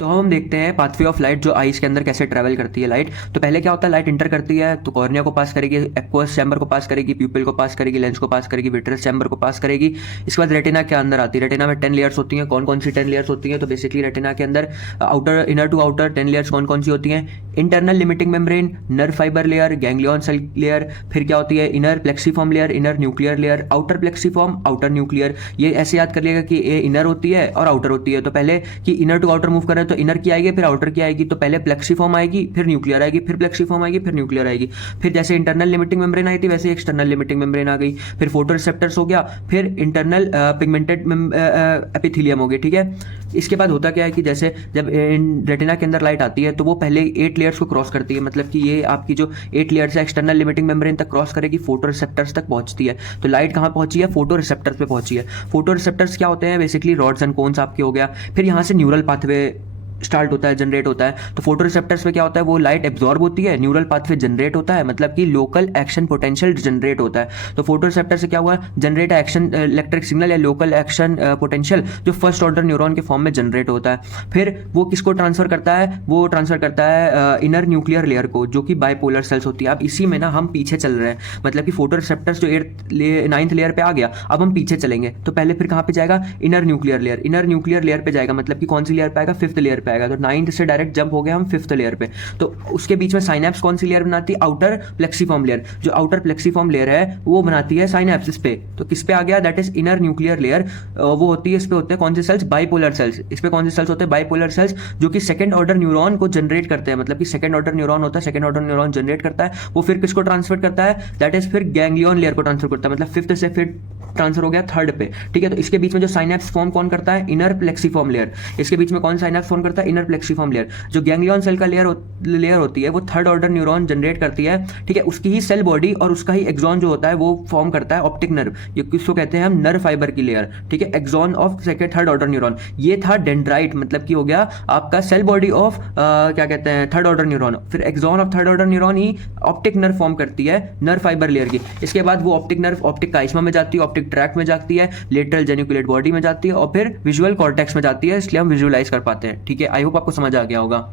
तो हम देखते हैं पाथवे ऑफ लाइट जो आइस के अंदर कैसे ट्रैवल करती है लाइट। तो पहले क्या होता है, लाइट इंटर करती है तो कॉर्निया को पास करेगी, एक्वस चैम्बर को पास करेगी, प्यूपिल को पास करेगी, लेंस को पास करेगी, विट्रस चैम्बर को पास करेगी। इसके बाद रेटिना के अंदर आती है। रेटिना में 10 लेयर्स होती हैं। कौन कौन सी 10 लेयर्स होती हैं? तो बेसिकली रेटिना के अंदर outer, inner to outer 10 layers कौन कौन सी होती हैं? Internal limiting membrane, nerve fibre layer, ganglion cell layer, फिर क्या होती है inner plexiform layer, inner nuclear layer, outer plexiform, outer nuclear. ये ऐसे याद कर लिएगा कि ये इनर होती है और आउटर होती है। तो पहले कि इनर टू आउटर मूव कर रहे हैं तो इनर की आएगी फिर आउटर की आएगी। तो पहले प्लेक्सीफॉर्म आएगी, फिर न्यूक्लियर आएगी, फिर प्लेक्सीफॉर्म आएगी, फिर न्यूक्लियर आएगी। फिर जैसे इंटरनल लिमिटिंग मेम्ब्रेन आई थी वैसे एक्सटर्नल लिमिटिंग मेम्ब्रेन आ गई। फिर फोटोरिसेप्टर्स हो गया, फिर इंटरनल पिगमेंटेड एपिथेलियम हो गया। ठीक है, इसके बाद होता क्या है कि जैसे जब रेटिना के अंदर लाइट आती है तो वो पहले 8 लेयर्स को क्रॉस करती है। मतलब कि ये आपकी जो 8 लेयर्स है एक्सटर्नल लिमिटिंग मेम्ब्रेन तक क्रॉस करेगी, फोटो रिसेप्टर्स तक पहुंचती है। तो लाइट कहाँ पहुंची है? फोटो रिसेप्टर्स पे पहुंची है। फोटो रिसेप्टर्स क्या होते हैं? बेसिकली रॉड्स एंड कोन्स आपके हो गया। फिर यहाँ से न्यूरल पाथवे स्टार्ट होता है, जनरेट होता है। तो फोटो रिसेप्टर्स पे क्या होता है, वो लाइट एब्जॉर्ब होती है, न्यूरल पाथवे जनरेट होता है, मतलब कि लोकल एक्शन पोटेंशियल जनरेट होता है। तो फोटो रिसेप्टर से क्या हुआ, जनरेट एक्शन इलेक्ट्रिक सिग्नल या लोकल एक्शन पोटेंशियल जो फर्स्ट ऑर्डर न्यूरॉन के फॉर्म में जनरेट होता है। फिर वो किसको ट्रांसफर करता है? वो ट्रांसफर करता है इनर न्यूक्लियर लेयर को, जो कि बाइपोलर सेल्स होती है। अब इसी में ना हम पीछे चल रहे हैं, मतलब कि फोटो रिसेप्टर्स जो 9th लेयर पे आ गया, अब हम पीछे चलेंगे। तो पहले फिर कहाँ पे जाएगा? Inner nuclear layer. Inner nuclear layer पे जाएगा, मतलब कि कौन सी लेयर पे आएगा? 5th लेयर पे आएगा। तो 9th से डायरेक्ट जंप हो गया हम 5th लेयर पे। तो उसके बीच में साइनेप्स कौन सी लेयर बनाती है? Outer plexiform layer. जो आउटर प्लेक्सीफॉर्म लेयर है वो बनाती है साइनेप्स। इस पे तो किस पे आ गया? That is inner nuclear layer. वो होती है, इस पे होते हैं कौन से सेल्स? Bipolar sales. इस पे कौन से सेल्स होते हैं? बाइपोलर सेल्स, जो कि सेकंड ऑर्डर न्यूरॉन को जनरेट करते हैं। मतलब कि सेकंड ऑर्डर न्यूरॉन होता है, सेकंड ऑर्डर न्यूरॉन जनरेट करता है, वो फिर किसको ट्रांसफर करता है? दैट इज फिर गैंग्लियन लेयर को ट्रांसफर करता है। मतलब 5th से फिर ट्रांसफर हो गया 3rd पे। ठीक है, तो इसके बीच में जो साइनेप्स फॉर्म कौन करता है? Inner plexiform layer. इसके बीच में कौन साइनेप्स फॉर्म करता है? Inner plexiform layer. जो गैंग्लियन सेल का लेयर होती है वो 3rd ऑर्डर न्यूरॉन जनरेट करती है। ठीक है, उसकी ही सेल बॉडी और उसका ही एक्सॉन जो होता है वो फॉर्म करता है ऑप्टिक नर्व। ये किसको कहते हैं हम? नर्व फाइबर की लेयर। ठीक है, axon of second 3rd order neuron. ये था डेंड्राइट, मतलब कि हो गया आपका सेल बॉडी ऑफ क्या कहते हैं 3rd ऑर्डर न्यूरॉन। फिर axon of 3rd order neuron ही ऑप्टिक नर्व फॉर्म करती है नर्व फाइबर लेयर की। इसके बाद वो ऑप्टिक नर्व ऑप्टिक काइस्मा में जाती है, ऑप्टिक ट्रैक्ट में जाती है, लेटरल जेनिकुलेट बॉडी में जाती है और फिर विजुअल कॉर्टेक्स में जाती है। इसलिए हम विजुअलाइज कर पाते हैं। ठीक है, आई होप आपको समझ आ गया होगा।